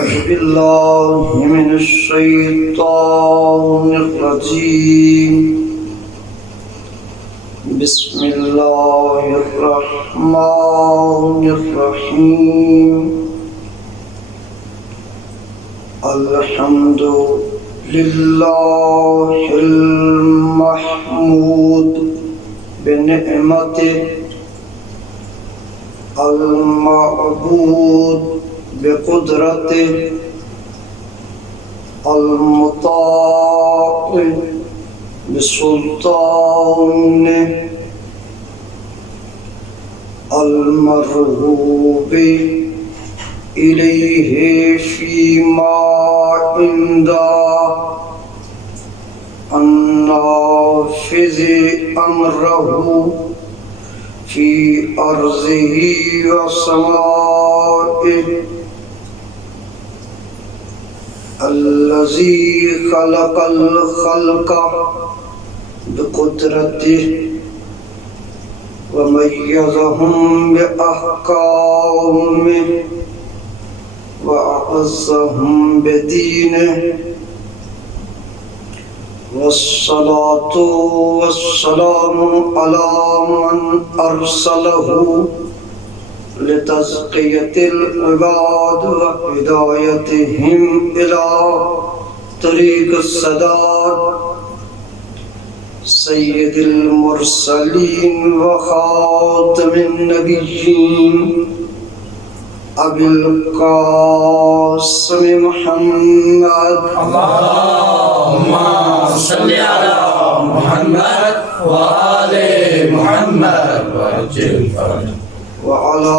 أعوذ بالله من الشيطان الرجيم بسم الله الرحمن الرحيم الحمد لله المحمود بنعمته المعبود بقدرته المطاع بسلطانه المرغوب إليه فيما عنده النافذ أمره في أرضه وسمائه الذي خلق الخلق بقدرته وميزهم بأحكامه وأعزهم بدينه والصلاة والسلام على من أرسله لتزكية العباد وهدايتهم إلى طريق السداد سيد المرسلين وخاتم النبيين أبي القاسم محمد اللهم صل على محمد وآل محمد وعجل فرجه وعلى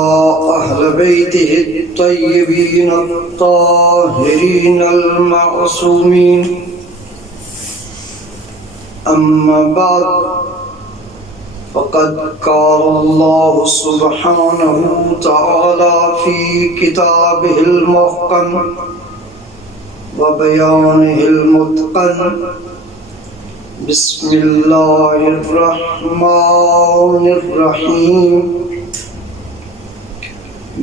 أهل بيته الطيبين الطاهرين المعصومين أما بعد فقد قال الله سبحانه وتعالى في كتابه المحكم وبيانه المتقن بسم الله الرحمن الرحيم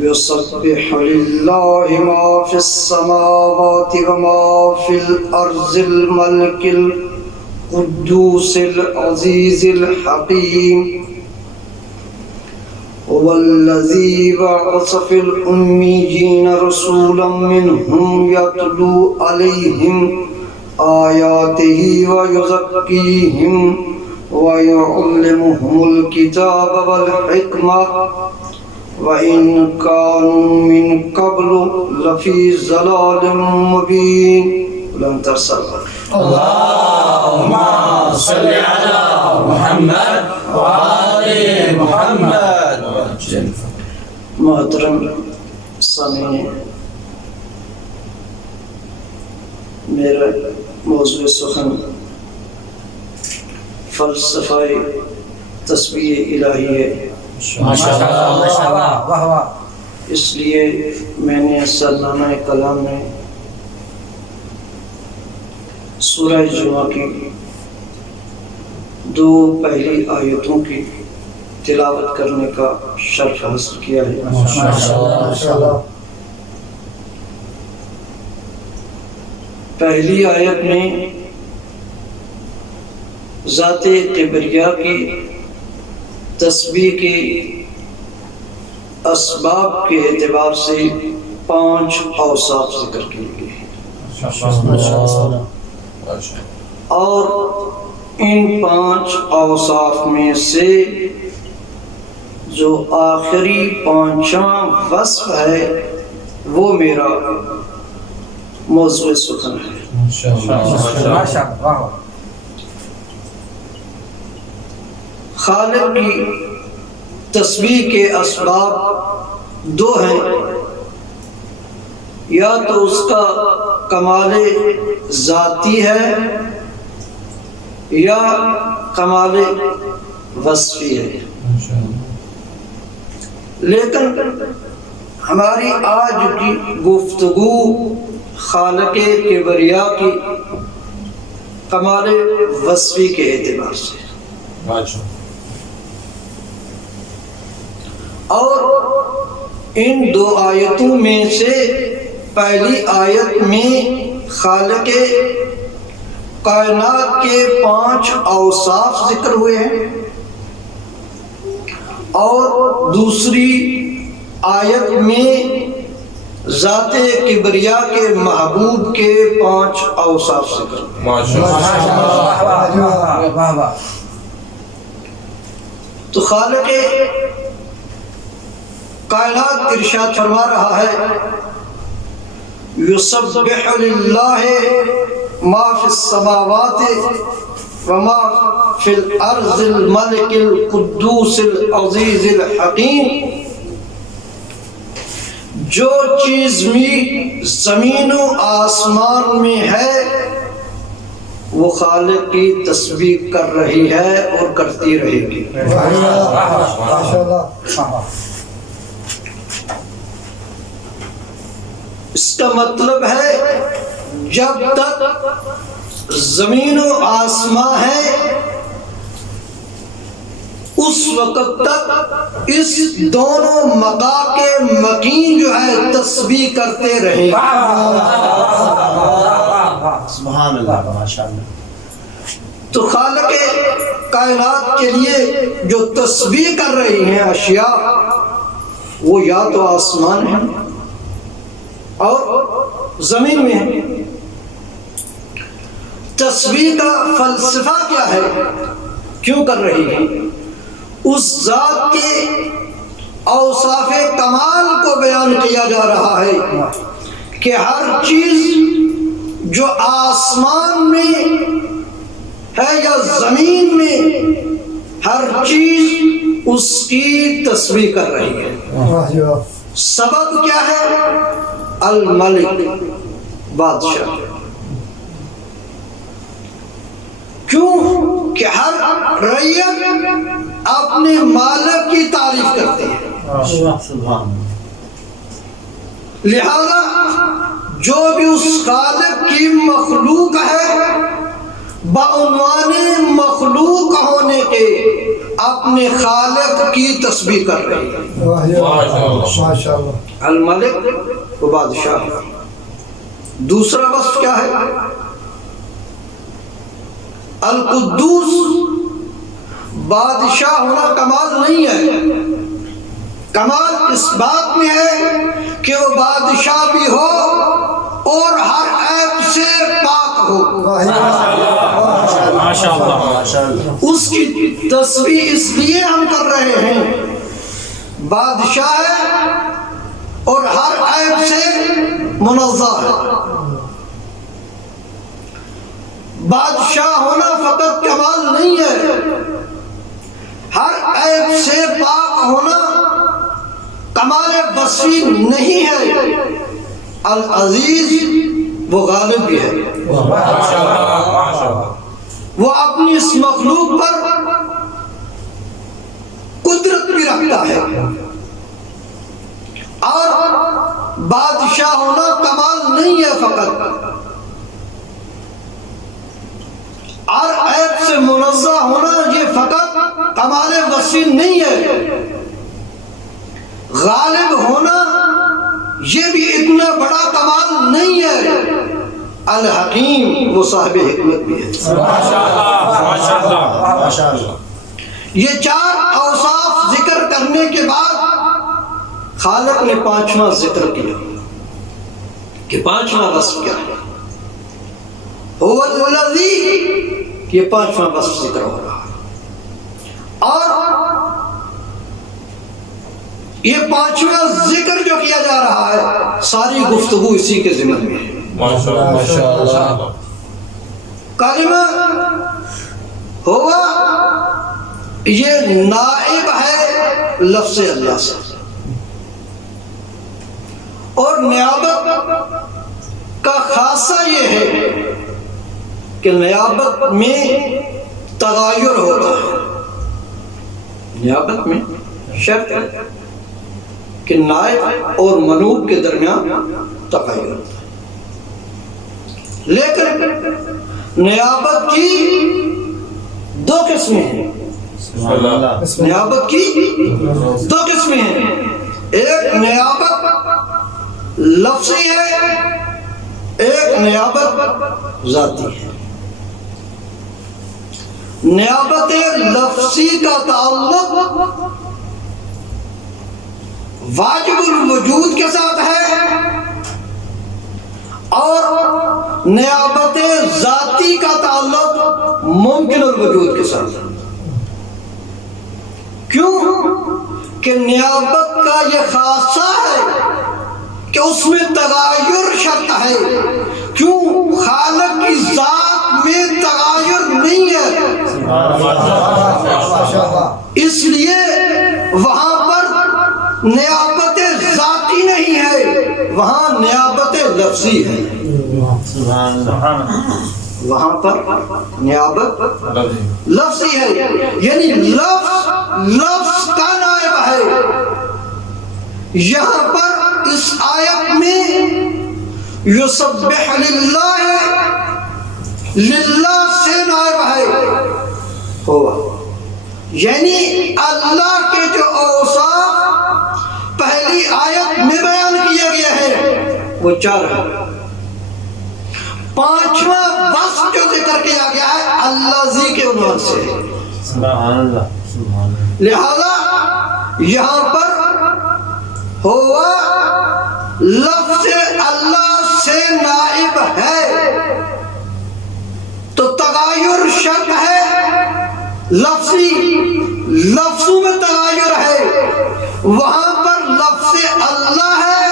يسبح لله ما في السماوات وما في الأرض الملك القدوس العزيز الحكيم هو الذي بعث في الأميين رسولا منهم يتلو عليهم آياته ويزكيهم ويعلمهم الكتاب والحكمة وإن كانوا من قبل لفي ضلال مبين لم ترسل اللهم صل على محمد وآل محمد وعجل فرجه محترم سامعین، میرا موضوع سخن فلسفہ تسبیح الہی ہے، ماشاءاللہ واہ واہ اس لیے میں نے سرنامہ کلام میں سورہ جمعہ کی 2 پہلی آیتوں کی تلاوت کرنے کا شرف حاصل کیا ہے۔ ماشاءاللہ پہلی آیت میں ذات کبریاء کی تسبیح کے اسباب کے اعتبار سے 5 اوصاف ذکر کیے گئے ہیں، اور ان 5 اوصاف میں سے جو آخری 5واں وصف ہے وہ میرا موضوع سخن ہے۔ خالق کی تسبیح کے اسباب 2 ہیں، یا تو اس کا کمال ذاتی ہے یا کمال وصفی ہے، لیکن ہماری آج کی گفتگو خالق کبریاء کی کمال وصفی کے اعتبار سے، اور ان 2 آیتوں میں سے پہلی آیت میں خالق کائنات کے 5 اوصاف ذکر ہوئے ہیں اور دوسری آیت میں ذات کبریا کے محبوب کے 5 اوصاف ذکر ہوئے ہیں۔ تو خالق کائنات ارشاد فرما رہا ہے یسبح للہ ما فی السماوات وما فی الارض الملک القدوس العزیز الحکیم، جو چیز بھی زمین و آسمان میں ہے وہ خالق کی تسبیح کر رہی ہے اور کرتی رہے گی۔ اس کا مطلب ہے جب تک زمین و آسمان ہے اس وقت تک اس دونوں مقا کے مکین جو ہے تسبیح کرتے رہیں گے۔ سبحان اللہ، ماشاءاللہ۔ تو خالق کائنات کے لیے جو تسبیح کر رہی ہیں اشیاء وہ یا تو آسمان ہے اور زمین میں ہے۔ تسبیح کا فلسفہ کیا ہے، کیوں کر رہی ہے؟ اس ذات کے اوصاف کمال کو بیان کیا جا رہا ہے کہ ہر چیز جو آسمان میں ہے یا زمین میں، ہر چیز اس کی تسبیح کر رہی ہے۔ سبب کیا ہے؟ الملک، بادشاہ۔ کیوں کہ ہر رعیت اپنے مالک کی تعریف کرتی ہے، لہذا جو بھی اس خالق کی مخلوق ہے بعنوان مخلوق ہونے کے اپنے خالق کی تسبیح کر رہی ہے۔ الملک وہ بادشاہ۔ دوسرا وصف کیا ہے؟ القدوس، بادشاہ ہونا کمال نہیں ہے، کمال اس بات میں ہے کہ وہ بادشاہ بھی ہو اور ہر عیب سے پاک ہو۔ اس کی تسبیح اس لیے ہم کر رہے ہیں، بادشاہ ہے اور ہر عیب سے منزہ ہے۔ بادشاہ ہونا فقط کمال نہیں ہے، ہر عیب سے پاک ہونا کمال وصفی نہیں ہے۔ العزیز وہ غالب بھی ہے، وہ اپنی اس مخلوق پر قدرت بھی رکھتا ہے۔ اور بادشاہ ہونا کمال نہیں ہے فقط، اور عیب سے منزہ ہونا یہ فقط کمال وصفی نہیں ہے، غالب ہونا یہ بھی اتنا بڑا کمال نہیں ہے۔ الحکیم وہ صاحب حکمت بھی ہے۔ یہ 4 اوصاف ذکر کرنے کے بعد خالق نے 5واں ذکر کیا کہ 5واں وصف کیا ہے؟ هو الذی، یہ 5واں وصف ذکر ہو رہا ہے، اور یہ 5واں ذکر جو کیا جا رہا ہے ساری گفتگو اسی کے ضمن میں ہے۔ کلمہ ہوا یہ نائب ہے لفظ اللہ سے، اور نیابت کا خاصہ یہ ہے کہ نیابت میں تغیر ہوتا ہے۔ نیابت میں شرط ہے کہ نائب اور منوب کے درمیان تغیر ہوتا ہے، لیکن نیابت کی 2 قسمیں ہیں۔ نیابت کی 2 قسمیں ہیں، ایک نیابت لفظی ہے، ایک نیابت ذاتی ہے۔ نیابت لفظی کا تعلق واجب الوجود کے ساتھ ہے، اور نیابت ذاتی کا تعلق ممکن الوجود کے ساتھ ہے۔ کیوں کہ نیابت کا یہ خاصہ ہے کہ اس میں تغیر شرط ہے۔ کیوں؟ خالق کی ذات میں تغیر نہیں ہے، اس لیے وہاں پر نیابت ذاتی نہیں ہے، وہاں نیابت لفظی ہے۔ وہاں پر نیابت لفظی ہے، یعنی لفظ کا نائب ہے۔ یہاں پر اس آیت میں یسبح للہ سے نائب ہے ہوا، یعنی اللہ کے جو اوصاف پہلی آیت میں بیان کیا گیا ہے وہ 4 ہے۔ 5واں وصف جو ذکر کیا گیا ہے الذی کے عنوان سے، لہذا یہاں پر ہوا لفظ اللہ سے نائب ہے، تو تغیر شرط ہے لفظی، لفظوں میں تغیر ہے، وہاں پر لفظ اللہ ہے،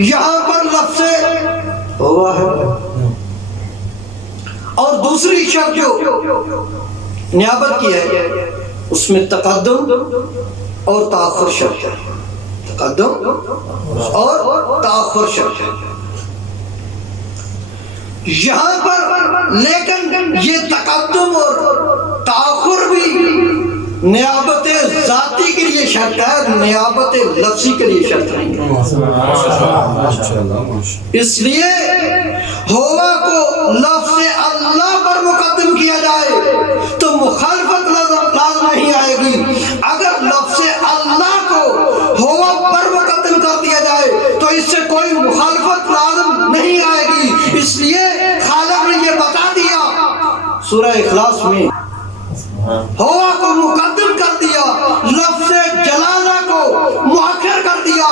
یہاں پر لفظ ہوا ہے۔ اور دوسری شرط جو نیابت کی ہے اس میں تقدم اور تاخر شرط ہے، تقدم اور تاخر شرط ہے۔ یہاں پر لیکن یہ تقدم اور تاخر بھی نیابت ذاتی کے لیے شرط ہے، نیابت لفظی کے لیے شرط نہیں ہے۔ اس لیے ہوا کو لفظ اللہ پر مقدم کیا جائے تو مخالفت لازم نہیں آئے گی، اگر لفظ اللہ کو ہوا پر مقدم کر دیا جائے تو اس سے کوئی مخالفت لازم نہیں آئے گی۔ اس لیے خالق نے یہ بتا دیا سورہ اخلاص میں، ہوا کو مقدم کر دیا، لفظ جلالہ کو مؤخر کر دیا۔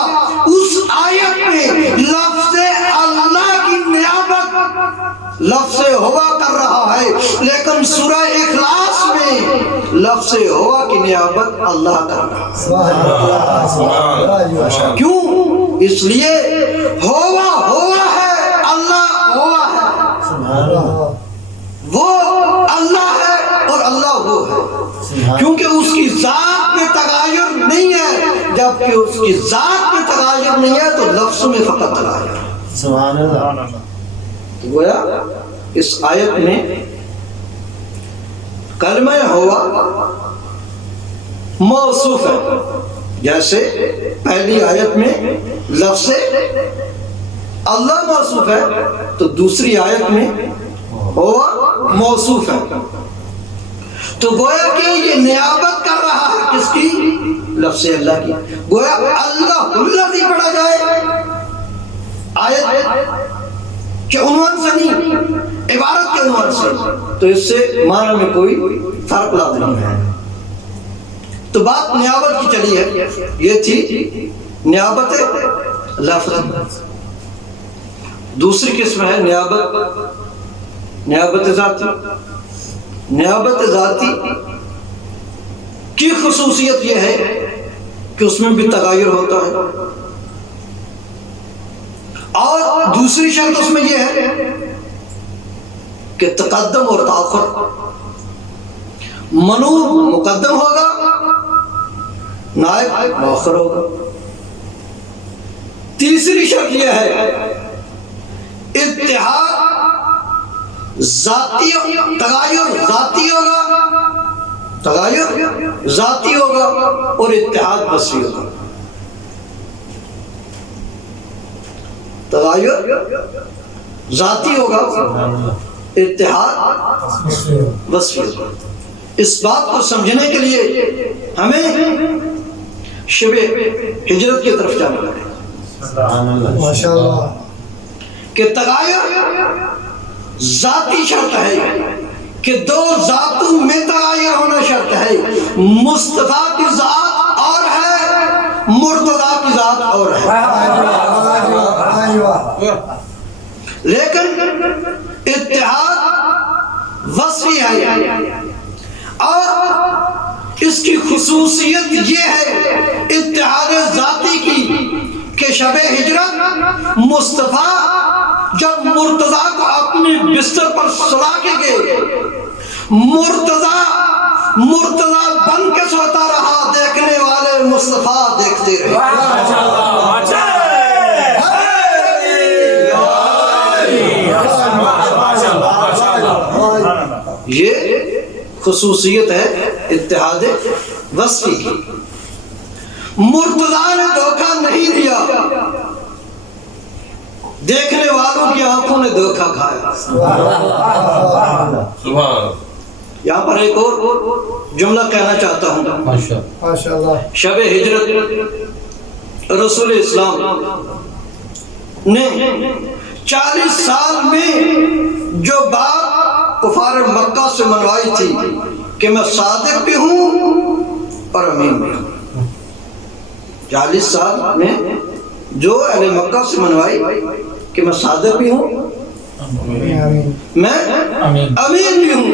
اس آیت میں لفظ اللہ کی نیابت لفظ ہوا کر رہا ہے، لیکن سورہ اخلاص میں لفظ ہوا کی نیابت اللہ کر رہا ہے۔ کیوں؟ اس لیے ہوا ہے، اللہ ہوا ہے، وہ اللہ ہے اور اللہ وہ ہے، کیونکہ اس کی ذات میں تغیر نہیں ہے، جبکہ اس کی ذات میں تغیر نہیں ہے تو لفظ میں فقط تغیر ہے۔ سبحان اللہ۔ گویا اس آیت میں کلمہ ہوا موصوف ہے، جیسے پہلی آیت میں لفظ اللہ موصوف ہے تو دوسری آیت میں ہوا موصوف ہے، تو گویا کہ یہ نیابت کر رہا ہے کس کی؟ لفظ اللہ کی۔ گویا اللہ الذی پڑھا جائے آیت کے عنوان سے نہیں، عبارت کے عنوان سے، تو اس سے معنی میں کوئی فرق لازم نہیں ہے۔ تو بات نیابت کی چلی ہے، یہ تھی نیابت لفظ۔ دوسری قسم ہے نیابت ذاتی۔ نیابت ذاتی کی خصوصیت یہ ہے کہ اس میں بھی تغیر ہوتا ہے، اور دوسری شرط اس میں یہ ہے کہ تقدم اور تاخر، منوط مقدم ہوگا، نائب مؤخر ہوگا۔ تیسری شرط یہ ہے اتحاد ذاتی، تغیر ذاتی ہوگا، تغیر ذاتی ہوگا اور اتحاد وصفی ہوگا۔ تغیر ذاتی ہوگا، اتحاد وصفی ہوگا۔ اس بات کو سمجھنے کے لیے ہمیں شب ہجرت کی طرف جانا پڑے گا۔ ماشاء اللہ کہ تغایر ذاتی شرط ہے کہ دو ذاتوں میں تغایر ہونا شرط ہے. مصطفیٰ کی ذات اور ہے، مرتضیٰ کی ذات اور ہے. لیکن اتحاد وصفی ہے اور اس کی خصوصیت یہ ہے اتحاد ذاتی کی کہ شب ہجرت مصطفیٰ جب مرتضیٰ کو اپنی بستر پر سلا کے گئے، مرتضیٰ بن کے سوتا رہا، دیکھنے والے مصطفیٰ دیکھتے رہے. یہ خصوصیت ہے اتحاد وصفی کی. مرتضیٰ نے دھوکہ نہیں دیا، دیکھنے والوں کی آنکھوں نے دھوکہ کھایا. یہاں پر ایک اور جملہ کہنا چاہتا ہوں. شب ہجرت رسول اسلام نے 40 سال میں جو بات کفار مکہ سے منوائی تھی کہ میں صادق بھی ہوں اور امین بھی ہوں، 40 سال میں جو اہل مکہ سے منوائی کہ میں صادق بھی ہوں میں امین بھی ہوں،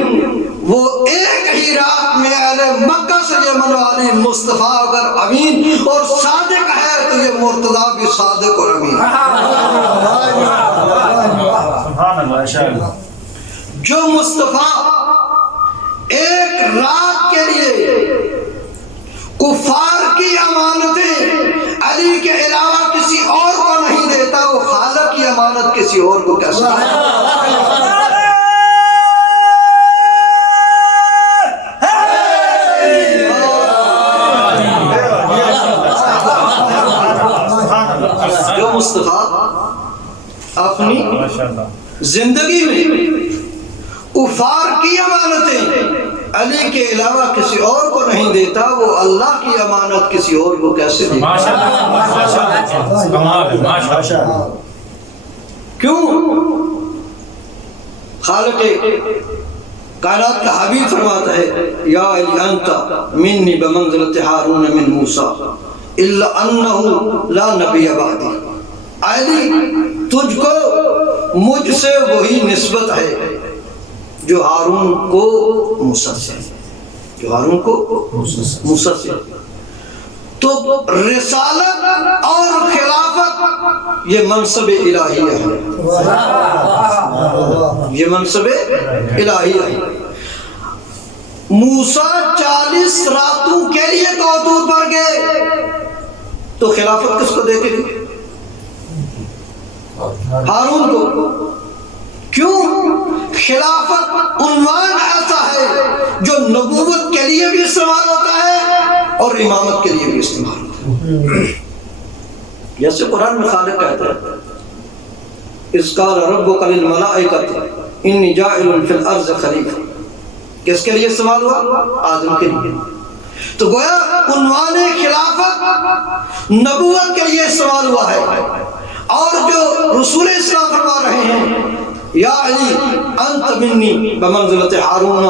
وہ ایک ہی رات میں اہل مکہ سے یہ منوالی مصطفیٰ اگر امین اور صادق ہے تو یہ مرتضیٰ بھی صادق اور امین. جو مصطفیٰ ایک رات کے لیے کفار کی امانتیں علی کے علاوہ کسی اور کو نہیں دیتا، وہ خالق کی امانت کسی اور کو کیسے دیتا؟ جو مصطفیٰ اپنی زندگی میں کفار کی امانتیں علی کے علاوہ کسی اور کو نہیں دیتا، وہ اللہ کی امانت کسی اور کو کیسے دیتا؟ کیوں؟ خالق کائنات کا حبیب فرماتا ہے یا علی انت منی بمنزلت ہارون من موسیٰ الا انہ لا نبی بعدی. علی تجھ کو مجھ سے وہی نسبت ہے جو ہارون کو موسیٰ سے، جو ہارون کو موسیٰ سے. تو رسالت اور خلافت یہ منصب الہیہ ہے، یہ منصب الہیہ ہے. موسیٰ 40 راتوں کے لیے طور پر گئے تو خلافت کس کو دے کے گئے؟ ہارون کو. کیوں؟ خلافت عنوان ایسا ہے جو نبوت کے لیے بھی استعمال ہوتا ہے اور امامت کے لیے بھی استعمال ہوتا ہے. جیسے قرآن میں خالق کہتا ہے اذ قال ربک للملائکۃ انی جاعل فی الارض خلیفہ، کس کے لیے استعمال ہوا؟ آدم کے لیے. تو گویا عنوان خلافت نبوت کے لیے استعمال ہوا ہے. اور جو رسول اسلام فرما رہے ہیں یا علی انت منی بمنزلت ہارون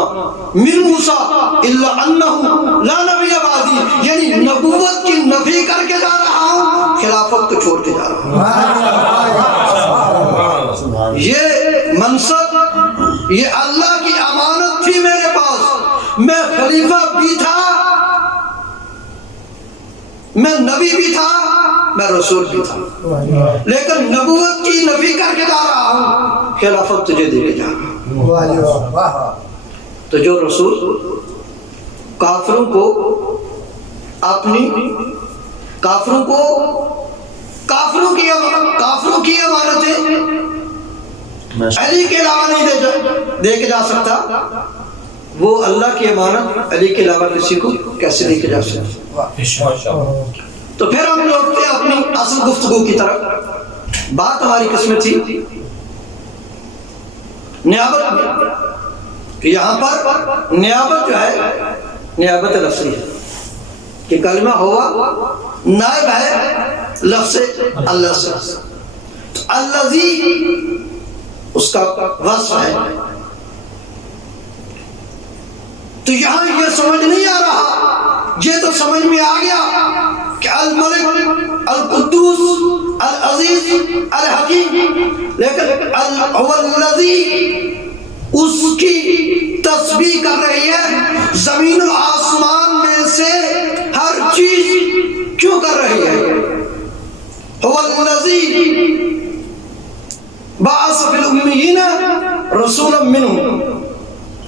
من موسیٰ الا انہ لا نبی بعدی، یعنی نبوت کی نفی کر کے جا رہا ہوں، خلافت کو چھوڑ کے جا رہا ہوں. یہ منصب، یہ اللہ کی امانت تھی میرے پاس. میں خلیفہ بھی تھا، میں نبی بھی تھا، میں رسول بھی تھا، لیکن نبوت کی نفی کر کے جا رہا ہوں، خلافت تجھے دے کے جا رہا ہوں. تو جو رسول کافروں کو اپنی کافروں کی امانتیں علی کے علاوہ نہیں دے کے جا سکتا، وہ اللہ کی امانت علی کے علاوہ کسی کو کیسے دے کے جا سکتا؟ تو پھر ہم لوٹتے ہیں اپنی اصل گفتگو کی طرف. بات ہماری کس میں تھی؟ نیابت میں. کہ یہاں پر نیابت جو ہے نیابت لفظی ہے کہ کلمہ ہوا نائب ہے لفظ اللہ سے. الذی اس کا وصف ہے. تو یہاں یہ سمجھ نہیں آ رہا، یہ تو سمجھ میں آ گیا کہ الملک القدوس العزیز الحکیم، لیکن هو الذی اس کی تسبیح کر رہی ہے زمین و آسمان میں سے ہر چیز کیوں کر رہی ہے؟ هو الذی بعث فی الامیین رسولا منہم،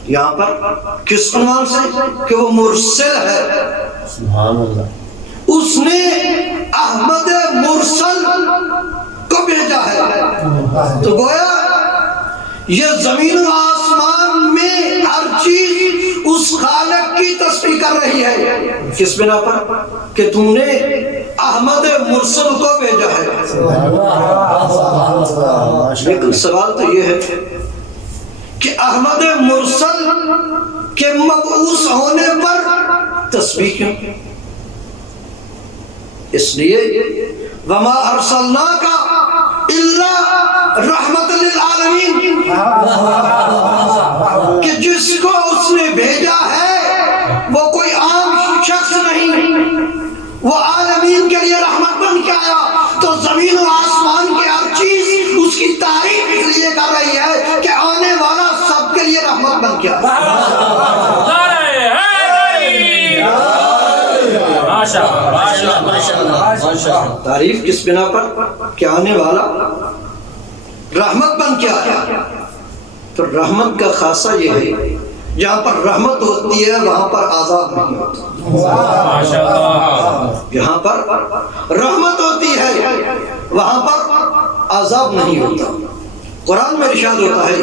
یہاں پر کس عنوان سے کہ وہ مرسل ہے. سبحان اللہ. اس نے احمد مرسل کو بھیجا ہے. تو گویا یہ زمین و آسمان میں ہر چیز اس خالق کی تسبیح کر رہی ہے. کس بنا پر؟ کہ تم نے احمد مرسل کو بھیجا ہے. لیکن سوال تو یہ ہے کہ احمد مرسل کے مبعوث ہونے پر تسبیح کیوں؟ اس لیے وما ارسلناک الا رحمت للعالمین، کہ جس کو اس نے بھیجا ہے وہ کوئی عام شخص نہیں، وہ عالمین کے لیے رحمت بن کے آیا. تو زمین و آسمان کی ہر چیز اس کی تعریف اس لیے کر رہی ہے کہ آنے والا سب کے لیے رحمت بن کے آیا. تعریف کس بنا پر؟ کہ آنے والا رحمت بن کے آیا. تو رحمت کا خاصہ یہ ہے جہاں پر رحمت ہوتی ہے وہاں پر عذاب نہیں ہوتا. جہاں پر رحمت ہوتی ہے وہاں پر عذاب نہیں ہوتا. قرآن میں ارشاد ہوتا ہے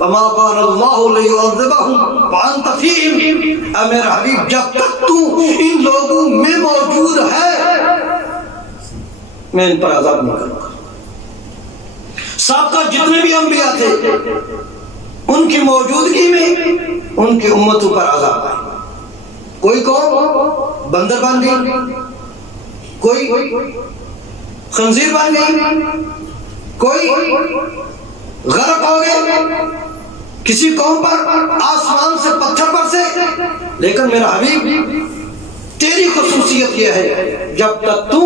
وما كان الله ليعذبهم وانت فيهم، اے میرا حبیب جب تک تو ان لوگوں میں موجود ہے میں ان پر عذاب نہیں کروں گا. سابقہ جتنے بھی انبیاء تھے ان کی موجودگی میں ان کی امتوں پر عذاب آئے. کوئی قوم بندر بن گئی، کوئی خنزیر بن گئی، کوئی غرق ہو گئے، کسی قوم پر آسمان سے پتھر برسے. لیکن میرا حبیب تیری خصوصیت یہ ہے جب تک تو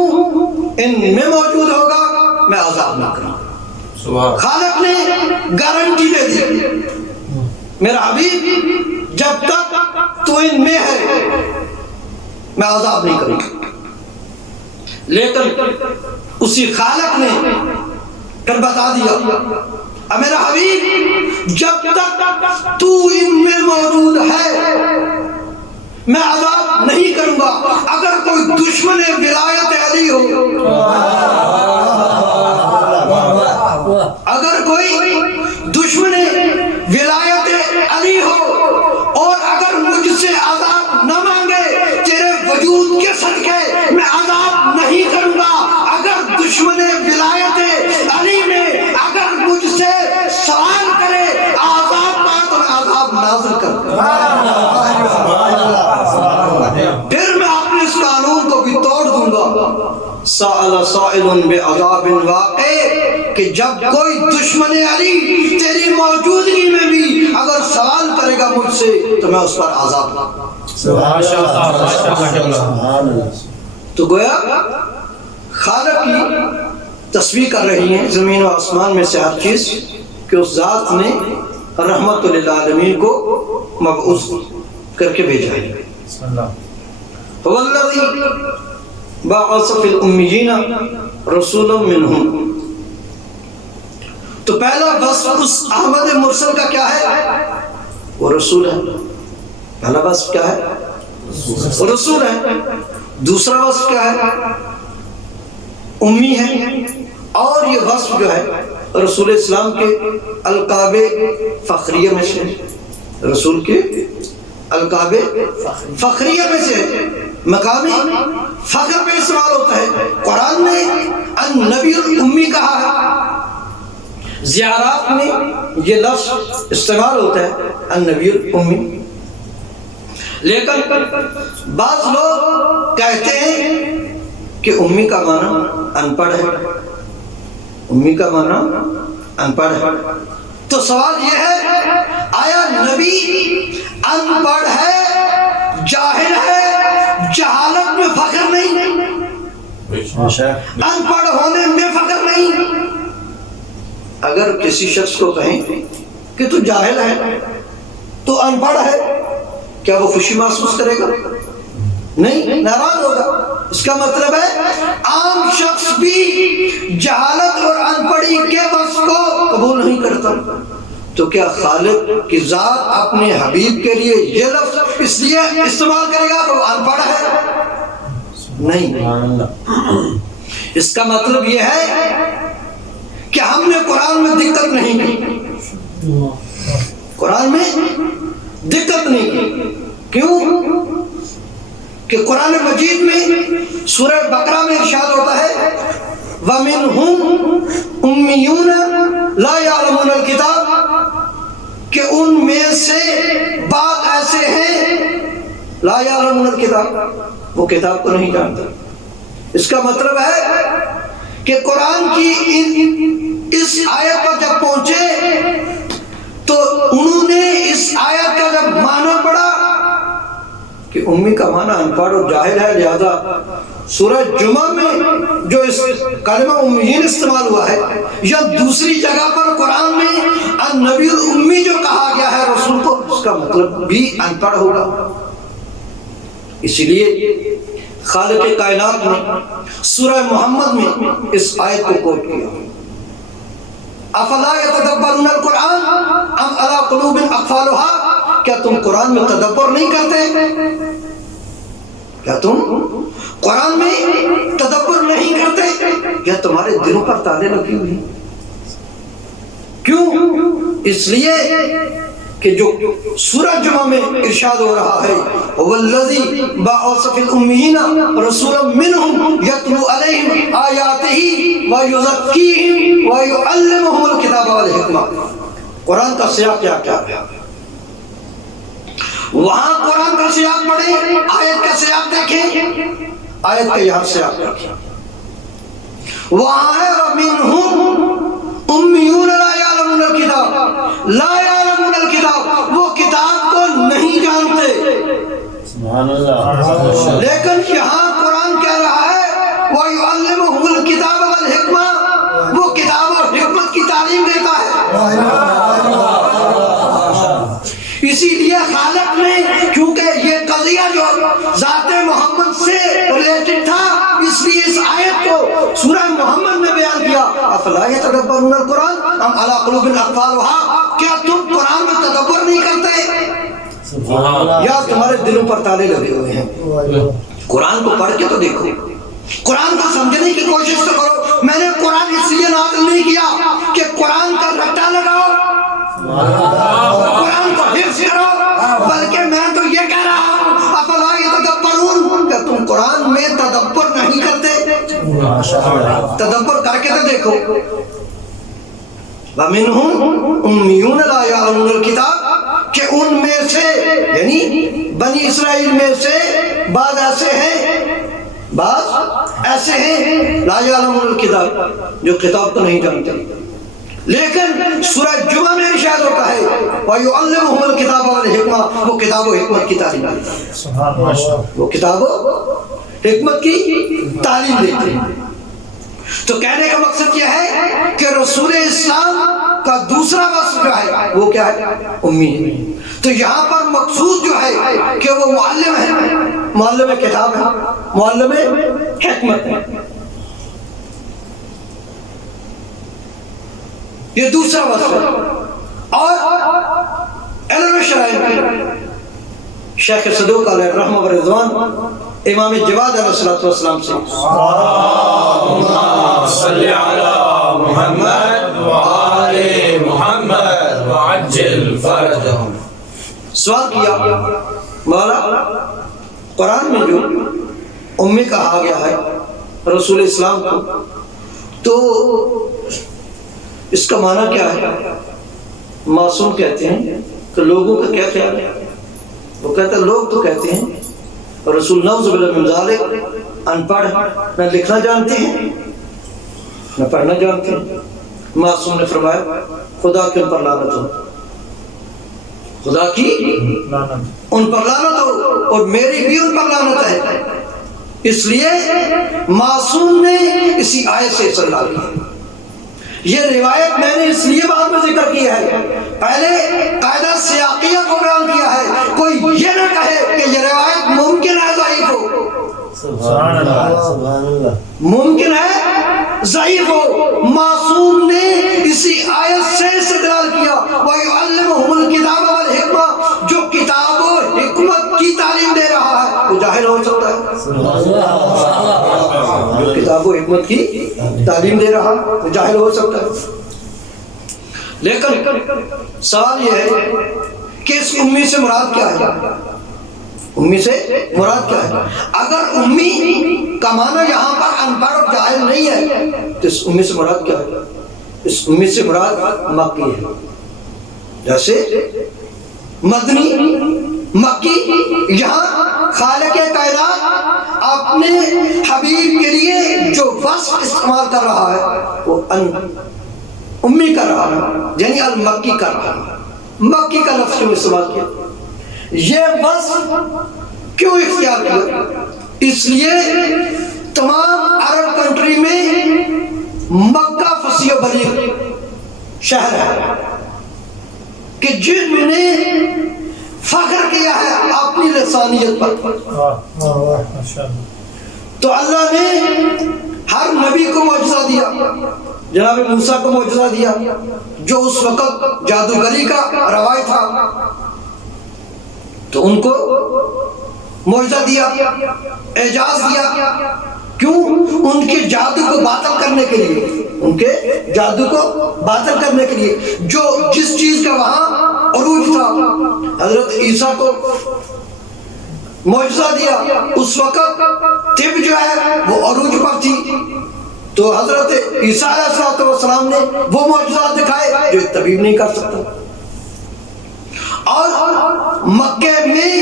ان میں موجود ہوگا میں عذاب نہ کروں. خالق نے گارنٹی دے دی میرا حبیب جب تک تو ان میں ہے میں عذاب نہیں کروں. لیکن اسی خالق نے پھر بتا دیا اے میرا حبیب جب تک تو ان میں موجود ہے میں عذاب نہیں کروں گا. اگر کوئی دشمن ولایت علی ہو، اگر کوئی دشمن ولایت علی ہو اور اگر مجھ سے عذاب نہ مانگے تیرے وجود کے صدقے میں عذاب نہیں کروں گا. اگر دشمن ولایت علی میں اگر مجھ سے سوال کرے عذاب کا تو میں عذاب نازل کروں گا. پھر میں اپنے اس قانون کو بھی توڑ دوں گا. سأل سائل بعذاب واقع، کہ جب کوئی دشمن علی تیری موجودگی میں بھی اگر سوال کرے گا مجھ سے تو میں اس پر عذاب دوں. تو گویا خالق کی تسبیح کر رہی ہیں زمین و آسمان میں سے ہر چیز کہ اس ذات نے رحمت للعالمین کو مبعوث کر کے بھیجا ہے. هو الذی بعث فی الامیین رسولا منہم. تو پہلا وصف اس احمد مرسل کا کیا ہے؟ وہ رسول ہے. پہلا وصف کیا ہے؟ وہ رسول ہے. دوسرا وصف کیا ہے؟ امی ہے. اور یہ وصف جو ہے رسول اسلام کے القاب فخریہ میں سے، رسول کے القاب فخریہ میں سے مقامی فخر پہ استعمال ہوتا ہے. قرآن نے النبی الامی کہا ہے، زیارات میں یہ لفظ استعمال ہوتا ہے النبی الامی. لیکن بعض لوگ کہتے ہیں کہ امی کا معنی ان پڑھ ہے، امی کا معنی ان پڑھ ہے۔ تو سوال یہ ہے آیا نبی ان پڑھ ہے، جاہل ہے، جہالت میں فخر نہیں، ان پڑھ ہونے میں فخر نہیں؟ اگر کسی شخص کو کہیں کہ تو جاہل ہے، تو ان پڑھ ہے، کیا وہ خوشی محسوس کرے گا؟ نہیں، ناراض ہوگا۔ اس کا مطلب ہے عام شخص بھی جہالت اور ان پڑھی کے وصف کو قبول نہیں کرتا۔ تو کیا خالق کی ذات اپنے حبیب کے لیے یہ لفظ اس لیے استعمال کرے گا کہ وہ ان پڑھ ہے؟ نہیں۔ اس کا مطلب یہ ہے کہ ہم نے قرآن میں دقت نہیں کی، قرآن میں دقت نہیں کی۔ کیوں؟ کہ قرآن مجید میں سورہ بقرہ میں ارشاد ہوتا ہے وَمِنْهُمْ أُمِّيُّونَ لَا يَعْلَمُونَ الْكِتَابَ، کہ ان میں سے بعض ایسے ہیں لا يعلمون الکتاب، وہ کتاب کو نہیں جانتے۔ اس کا مطلب ہے کہ قرآن کی اس آیت پر جب پہنچے تو انہوں نے اس آیت کا جب معنی پڑھا کہ امی کا معنی ان پڑھ اور جاہل ہے، لہذا سورہ جمعہ میں جو اس کلمہ امیین استعمال ہوا ہے یا دوسری جگہ پر قرآن میں النبی الامی جو کہا گیا ہے رسول کو، اس کا مطلب بھی ان پڑھ ہوگا۔ اسی لیے خالق کائنات نے سورہ محمد میں اس آیت کو کوٹ کیا افلا یتدبرون القرآن ام علی قلوب اقفالها، کیا تم قرآن میں تدبر نہیں کرتے؟ کیا تم قرآن میں تدبر نہیں کرتے؟ یا تمہارے دلوں پر تالے لگی ہوئی؟ کیوں؟ اس لیے کہ جو سورہ جمعہ میں ارشاد ہو رہا ہے والذی بعث فی الأمیین رسولا منہم یتلو علیہم آیاتہ ویزکیہم ویعلمہم الکتاب والحکمہ۔ قرآن کا سیاق کیا ہے؟ وہاں قرآن کا سیاق پڑھیں، آیت کا سیاق دیکھیں، آیت کا یہاں سیاق دیکھیں۔ وہاں ہے وَمِنْهُمْ أُمِّيُّونَ لَا يَعْلَمُونَ الْكِتَابَ، لا يَعْلَمُونَ الْكِتَابَ، وہ کتاب کو نہیں جانتے۔ سبحان اللہ۔ لیکن یہاں قرآن کہہ رہا ہے وَيُعَلِّمُهُمُ الْكِتَابَ وَالْحِکْمَةَ، وہ کتاب اور حکمت کی تعلیم دیتا ہے۔ اسی لیے خالق نے، کیونکہ یہ قضیہ جو ذات محمد سے ریلیٹڈ تھا، اس لیے اس آیت کو سورہ محمد میں بیان کیا افلا یتدبرون القرآن ام علی قلوب اقفالها، کیا تم قرآن میں تدبر نہیں کرتے یا تمہارے دلوں پر تالے لگے ہوئے ہیں؟ قرآن کو پڑھ کے تو دیکھو، قرآن کو سمجھنے کی کوشش تو کرو۔ میں نے قرآن اس لیے نازل نہیں کیا کہ قرآن کا رٹا لگاؤ، قرآن کو حفظ کرو، بلکہ میں تو یہ کہہ رہا ہوں افلا یتدبرون، کہ تم قرآن میں تدبر نہیں کرتے؟ تدبر کر کے تو دیکھو۔ وَمِنْهُمْ أُمِّيُّونَ لَا يَعْلَمُونَ الْكِتَابَ، کہ ان میں سے یعنی بنی اسرائیل میں سے بعض ایسے ہیں، بعض ایسے ہیں لا یعلمون الکتاب، جو کتاب کو نہیں جانتے۔ لیکن سورہ جمعہ میں ارشاد ہوتا ہے وَيُعَلِّمُهُمُ الْكِتَابَ وَالْحِکْمَةَ، وہ کتاب و حکمت کی تعلیم دیتا ہے، وہ کتاب و حکمت کی تعلیم دیتے ہیں۔ تو کہنے کا مقصد یہ ہے کہ رسول اسلام کا دوسرا وصف جو ہے وہ کیا ہے؟ امی ہے۔ تو یہاں پر مقصود جو ہے کہ وہ معلم ہے، معلم کتاب ہے، معلم حکمت ہے۔ یہ دوسرا وصف ہے۔ اور علم شرائع میں شیخ صدوق علیہ الرحمہ و رضوان امام جواد علیہ السلام سے اللہم صلی علی محمد وآل محمد وعجل فرجہم، سوال کیا مولا قرآن میں جو امی کہا گیا ہے رسول اسلام کو، تو اس کا معنی کیا ہے؟ معصوم کہتے ہیں کہ لوگوں کا کیا خیال ہے؟ وہ کہتے ہیں لوگ تو کہتے ہیں اور رسول نعوذ باللہ من ذالک ان پڑھ نہ لکھنا جانتے ہیں نہ پڑھنا جانتے ہیں. معصوم نے فرمایا خدا کی ان پر لعنت ہو, خدا کی ان پر لعنت ہو اور میری بھی ان پر لعنت ہے. اس لیے معصوم نے اسی آیت سے استدلال کیا. یہ روایت میں نے اس لیے بعد میں ذکر کی ہے, پہلے قاعدہ سیاقیہ کو بیان کیا ہے. کوئی یہ نہ کہے کہ یہ روایت ممکن ہے ضعیف ہو, سبحان اللہ سبحان اللہ, ممکن ہے ضعیف ہو. معصوم نے اسی آیت سے استدلال کیا وَيُعَلِّمُهُمُ الْكِتَابَ وَالْحِكْمَةَ, جو کتاب و حکمت کی تعلیم دے رہا ہے وہ جاہل ہو سکتا ہے. جو کتاب و حکمت کی تعلیم دے رہا ہے وہ جاہل ہو سکتا ہے. لیکن سوال یہ ہے کہ اس امی سے مراد کیا ہے؟ امی سے مراد کیا ہے؟ اگر امی کا معنی یہاں پر ان پڑھ اور جاہل نہیں ہے تو اس امی سے مراد کیا ہے؟ اس امی سے مراد مکی ہے. جیسے مدنی مکی, یہاں خالق کائنات اپنے حبیب کے لیے جو وصف استعمال کر رہا ہے وہ امی کر رہا ہے, یعنی المکی کر رہا ہے. مکی کا لفظ کیوں استعمال کیا؟ یہ وصف کیوں اختیار کیا؟ اس لیے تمام عرب کنٹری میں مکہ فصیح و بلیغ شہر ہے کہ جن نے فخر کیا ہے اپنی لسانیت پر. تو اللہ نے ہر نبی کو معجزہ دیا. جناب موسیٰ کو معجزہ دیا جو اس وقت جادوگری کا رواج تھا, تو ان کو معجزہ دیا, اعجاز دیا. کیوں؟ ان کے جادو کو باطل کرنے کے لیے, ان کے جادو کو باطل کرنے کے لیے. جو جس چیز کا وہاں عروج تھا, حضرت عیسیٰ کو معجزہ دیا, اس وقت طب جو ہے وہ عروج پر تھی, تو حضرت عیسیٰ علیہ السلام نے وہ معجزات دکھائے جو طبیب نہیں کر سکتا. اور مکے میں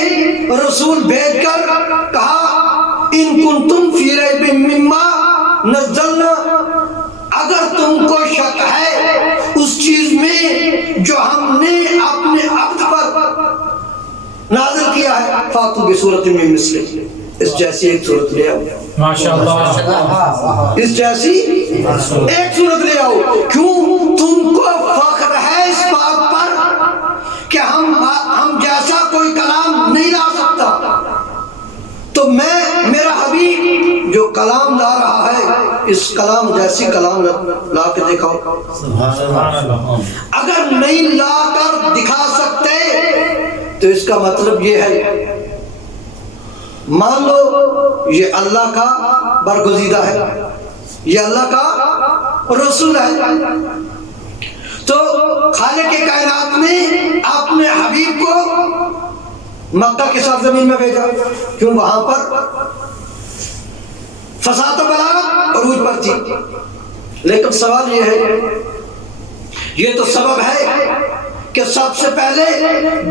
رسول بھیج کر کہا ان کنتم فی ریب مما نزلنا, اگر تم کو شک ہے اس چیز میں جو ہم نے اپنے عبد پر نازل کیا ہے فاتو بسورۃ من مثلہ, اس جیسی ایک صورت لے آؤ. ماشاءاللہ, اس جیسی ایک صورت لے آؤ. کیوں؟ تم کو فخر ہے اس بات پر کہ ہم جیسا کوئی کلام نہیں لا سکتا, تو میں میرا حبیب جو کلام لا رہا ہے اس کلام جیسی کلام لا کے دکھاؤ. اگر نہیں لا کر دکھا سکتے تو اس کا مطلب یہ ہے مان لو یہ اللہ کا برگزیدہ ہے, یہ اللہ کا رسول ہے. تو خالق کائنات نے اپنے حبیب کو مکہ کے سرزمین میں بھیجا. کیوں؟ وہاں پر فساد و بلاغت عروج پر تھی. لیکن سوال یہ ہے, یہ تو سبب ہے کہ سب سے پہلے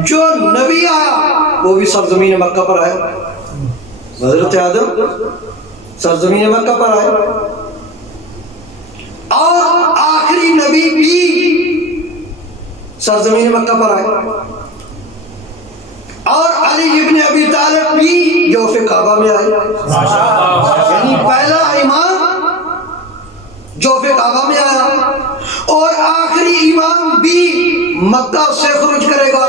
جو نبی آیا وہ بھی سرزمین مکہ پر آیا. حضرت آدم سرزمین مکہ پر آئے, اور آخری نبی بھی سرزمین مکہ پر آئے, اور علی ابن ابی طالب بھی جوف کعبہ میں آئے. یعنی پہلا امام جوف کعبہ میں آیا اور آخری امام بھی مکہ سے خروج کرے گا.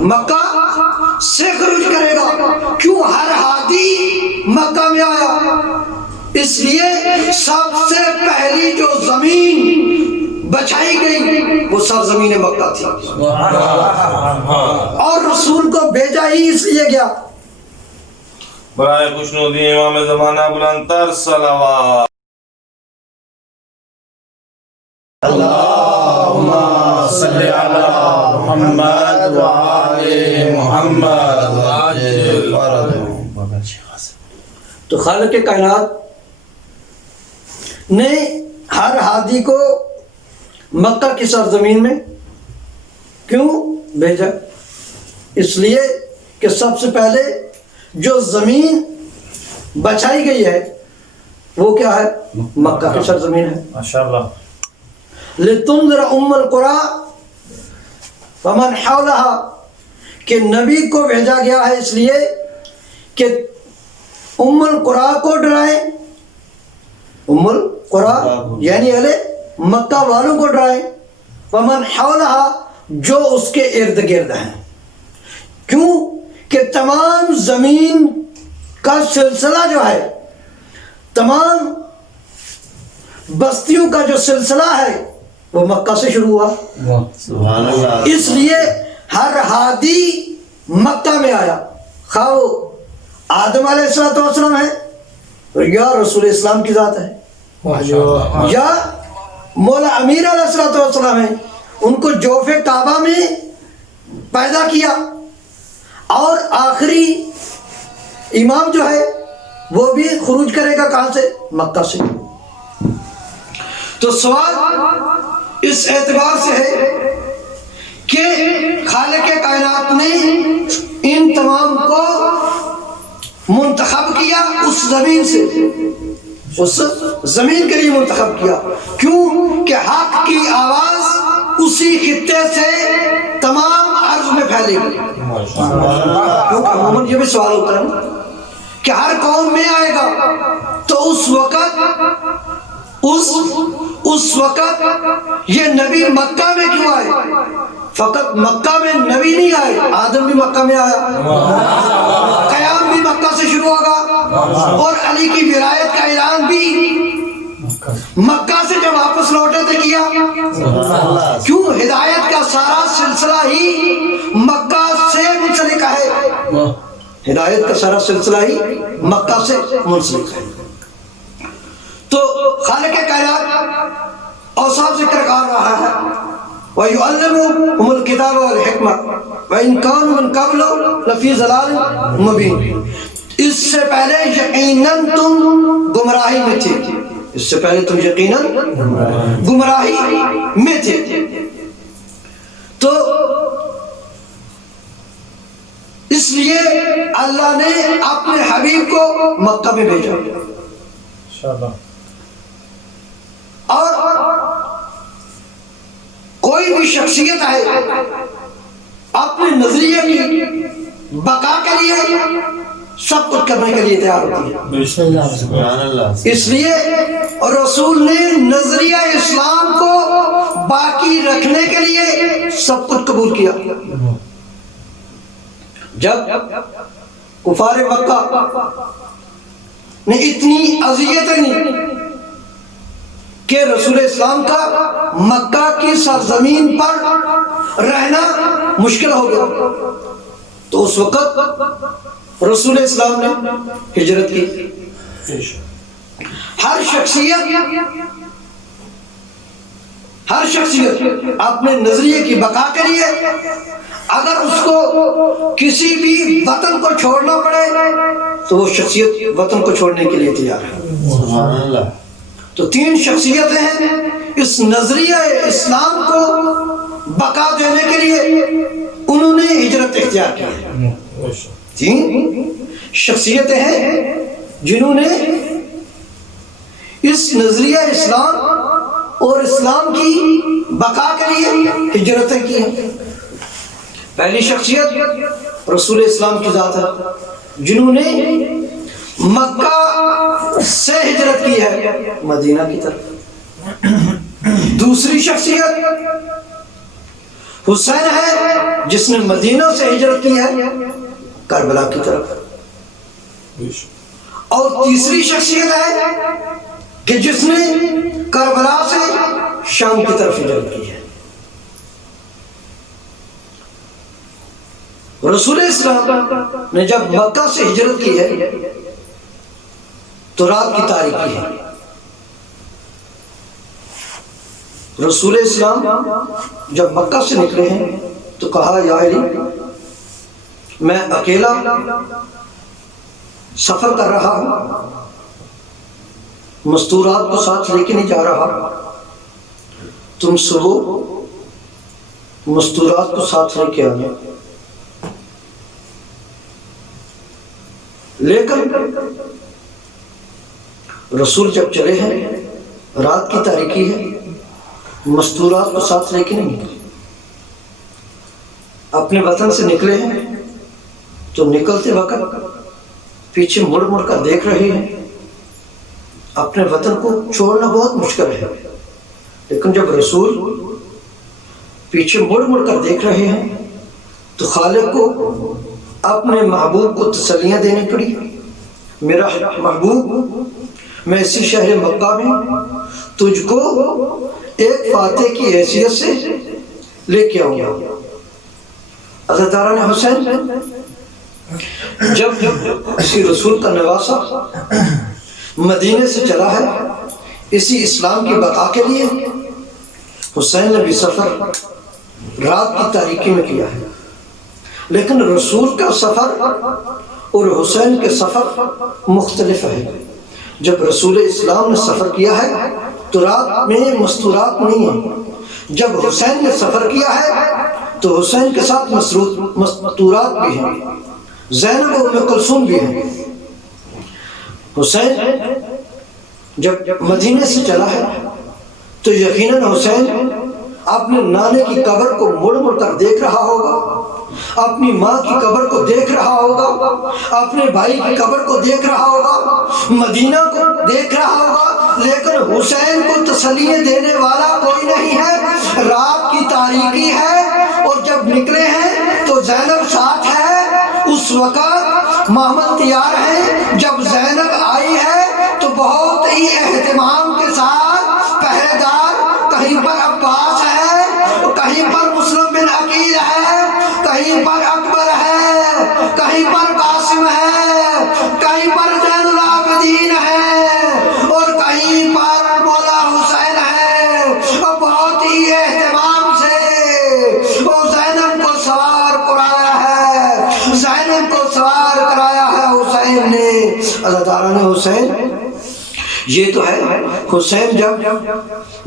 مکہ سے خروج کرے گا. کیوں؟ ہر ہادی مکہ میں آیا. اس لیے سب سے پہلی جو زمین بچائی گئی وہ سرزمین مکہ تھی, اور رسول کو بھیجا ہی اس لیے گیا. برائے خوشنودی امام زمانہ بلند تر صلوات. اللہم صلی علی محمد وآل محمد وعجل فرجهم. تو خالق کائنات نے ہر ہادی کو مکہ کی سرزمین میں کیوں بھیجا؟ اس لیے کہ سب سے پہلے جو زمین بچائی گئی ہے وہ کیا ہے؟ مکہ کی سرزمین ہے. ماشاءاللہ. لتنذر ام القرى ومن حولها کہ نبی کو بھیجا گیا ہے اس لیے کہ ام القرى کو ڈرائیں، ام القرى یعنی اہل مکہ والوں کو ڈرائیں، ومن حولها جو اس کے ارد گرد ہیں. کیوں کہ تمام زمین کا سلسلہ جو ہے، تمام بستیوں کا جو سلسلہ ہے وہ مکہ سے شروع ہوا. سبحان اللہ. اس لیے ہر ہادی مکہ میں آیا، خواہ وہ آدم علیہ السلام ہے یا رسول اسلام کی ذات ہے یا مولا امیر علیہ السلام ہے، ان کو جوف کعبہ میں پیدا کیا، اور آخری امام جو ہے وہ بھی خروج کرے گا کہاں سے؟ مکہ سے. تو سوال اس اعتبار سے ہے کہ خالق کائنات نے ان تمام کو منتخب کیا اس زمین سے، اس زمین کے لیے منتخب کیا. کیوں کہ حق کی آواز اسی خطے سے تمام عرض میں پھیلے گی. کیونکہ عموماً یہ بھی سوال ہوتا ہے کہ ہر قوم میں آئے گا تو اس وقت یہ نبی مکہ میں کیوں آئے؟ فقط مکہ میں نبی نہیں آئے، آدم بھی مکہ میں آیا، قیام بھی مکہ سے شروع ہوگا، اور علی کی ولایت کا اعلان بھی مکہ سے جب واپس لوٹے تھے کیا. کیوں؟ ہدایت کا سارا سلسلہ ہی مکہ سے منسلک ہے، ہدایت کا سارا سلسلہ ہی مکہ سے منسلک ہے. تو خالق کائنات اوصاف ذکر کر رہا ہے، وَيُعَلِّمُهُمُ الْكِتَابَ وَالْحِكْمَةَ وَإِنْ كَانُوا مِنْ قَبْلُ لَفِي ضَلَالٍ مُبِينٍ. اس سے پہلے یقیناً تم گمراہی میں تھے، اس سے پہلے تم یقیناً گمراہی میں تھے. تو اس لیے اللہ نے اپنے حبیب کو مکہ میں بھیجا. اور کوئی بھی شخصیت ہے اپنے نظریے کی بقا کے لیے سب کچھ کرنے کے لیے تیار ہوتی ہے. اس لیے رسول نے نظریہ اسلام کو باقی رکھنے کے لیے سب کچھ قبول کیا. جب کفار مکہ نے اتنی اذیتیں دی کہ رسول اسلام کا مکہ کی سرزمین پر رہنا مشکل ہو گیا، تو اس وقت رسول اسلام نے ہجرت کی. ہر شخصیت اپنے نظریے کی بقا کے لیے اگر اس کو کسی بھی وطن کو چھوڑنا پڑے تو وہ شخصیت وطن کو چھوڑنے کے لیے تیار ہے. تو 3 شخصیتیں ہیں اس نظریہ اسلام کو بقا دینے کے لیے انہوں نے ہجرت اختیار کی ہے. 3 شخصیتیں ہیں جنہوں نے اس نظریہ اسلام اور اسلام کی بقا کے لیے ہجرتیں کی ہیں. پہلی شخصیت رسول اسلام کی ذات ہے جنہوں نے مکہ سے ہجرت کی ہے مدینہ کی طرف. دوسری شخصیت حسین ہے جس نے مدینہ سے ہجرت کی ہے کربلا کی طرف. اور تیسری شخصیت ہے کہ جس نے کربلا سے شام کی طرف ہجرت کی ہے. رسول اسلام نے جب مکہ سے ہجرت کی ہے تو رات کی تاریکی ہے. رسول اسلام جب مکہ سے نکلے ہیں تو کہا یا علی میں اکیلا سفر کر رہا ہوں، مستورات کو ساتھ لے کے نہیں جا رہا، تم صبح مستورات کو ساتھ لے کے آنا. لیکن رسول جب چلے ہیں، رات کی تاریکی ہے، مستورات کو ساتھ لے کے نہیں نکلے، اپنے وطن سے نکلے ہیں تو نکلتے وقت پیچھے مڑ مڑ کر دیکھ رہے ہیں۔ اپنے وطن کو چھوڑنا بہت مشکل ہے، لیکن جب رسول پیچھے مڑ مڑ کر دیکھ رہے ہیں تو خالق کو اپنے محبوب کو تسلیاں دینی پڑی۔ میرا محبوب، میں اسی شہر مکہ میں تجھ کو ایک فاتح کی حیثیت سے لے کے آؤں گا۔ عزاداران حسین، جب اسی رسول کا نواسہ مدینے سے چلا ہے اسی اسلام کی بقا کے لیے، حسین نے بھی سفر رات کی تاریکی میں کیا ہے، لیکن رسول کا سفر اور حسین کے سفر مختلف ہے۔ جب رسول اسلام نے سفر کیا ہے تو رات میں مستورات نہیں ہیں، جب حسین نے سفر کیا ہے تو حسین کے ساتھ مستورات بھی ہیں، زینب و ام کلثوم بھی ہیں۔ حسین جب مدینے سے چلا ہے تو یقیناً حسین اپنے نانے کی قبر کو مڑ مڑ کر دیکھ رہا ہوگا، اپنی ماں کی قبر کو دیکھ رہا ہوگا، اپنے بھائی کی قبر کو دیکھ رہا ہوگا، مدینہ کو دیکھ رہا ہوگا، لیکن حسین کو تسلیاں دینے والا کوئی نہیں ہے۔ رات کی تاریکی ہے اور جب نکلے ہیں تو زینب ساتھ ہے، اس وقت محمد تیار ہے۔ جب زینب آئی ہے تو بہت ہی اہتمام کے ساتھ پہرے دار، کہیں پر عباس ہے، کہیں پر مسلم بن عقیل ہے، کہیں پر اکبر ہے، کہیں پر قاسم ہے، کہیں پر زین العابدین ہے، اور کہیں پر مولا حسین ہے، اور بہت ہی اہتمام سے وہ زینب کو سوار کرایا ہے، زینب کو سوار کرایا ہے حسین نے۔ عزاداران حسین، یہ تو ہے حسین جب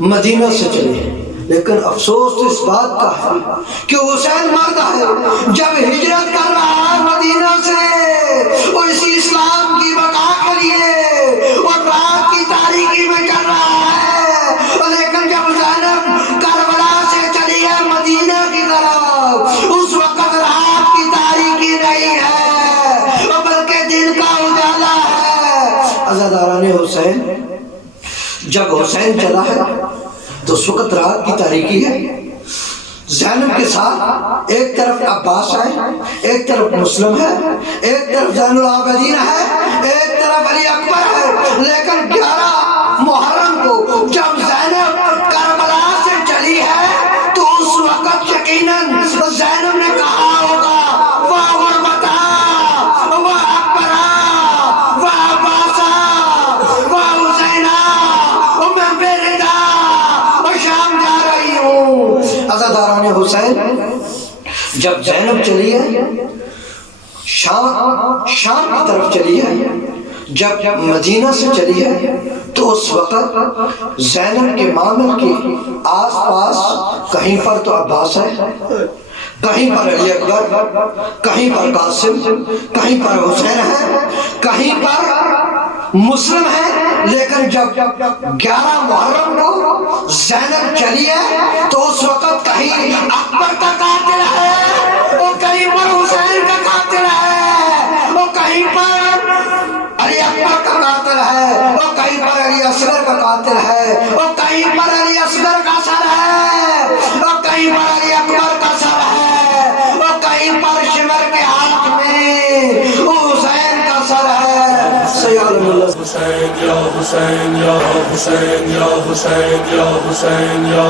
مدینہ سے چلے، لیکن افسوس اس بات کا ہے کہ حسین مرد ہے جب ہجرت کر رہا ہے مدینہ سے، وہ اسی اسلام کی بقا کے لیے اور رات کی تاریکی میں کر رہا ہے، لیکن جب زینب کربلا سے چلی ہے مدینہ کی طرف، اس وقت رات کی تاریکی نہیں ہے بلکہ دن کا اجالا ہے۔ عزاداران حسین، جب حسین چلا ہے تو اس وقت رات کی تاریکی ہے، زینب کے ساتھ ایک طرف عباس ہے، ایک طرف مسلم ہے، ایک طرف زین العابدین ہے، ایک طرف علی اکبر ہے، لیکن 11 محرم کو جب زینب کربلا سے چلی ہے تو اس وقت یقیناً زینب نے کہا ہوگا واہ غربتا، واہ اکبرا، واہ عباسا، واہ حسینا، میں بے ردا اور شام جا رہی ہوں۔ عزاداران حسین، جب زینب چلی ہے شام کی طرف چلی ہے، جب مدینہ سے چلی ہے تو اس وقت زینب کے معامل کے آس پاس کہیں پر تو عباس ہے، کہیں پر علی اکبر، کہیں پر قاسم، کہیں پر حسین ہے، کہیں پر مسلم ہے، لیکن جب 11 محرم کو زینب چلی ہے تو اس وقت کہیں اکبر کا قاتل ہے اور کہیں پر حسین کا قاتل ہے اور کہیں پر علی اکبر کا قاتل ہے اور کہیں پر علی اصغر کا قاتل ہے اور کہیں پر علی اصغر کا سر ہے اور کہیں پر علی اکبر کا سر ہے اور کہیں پر شمر کے ہاتھ میں حسین کا سر ہے۔ سیال اللہ حسین یا حسین یا حسین یا حسین یا حسین یا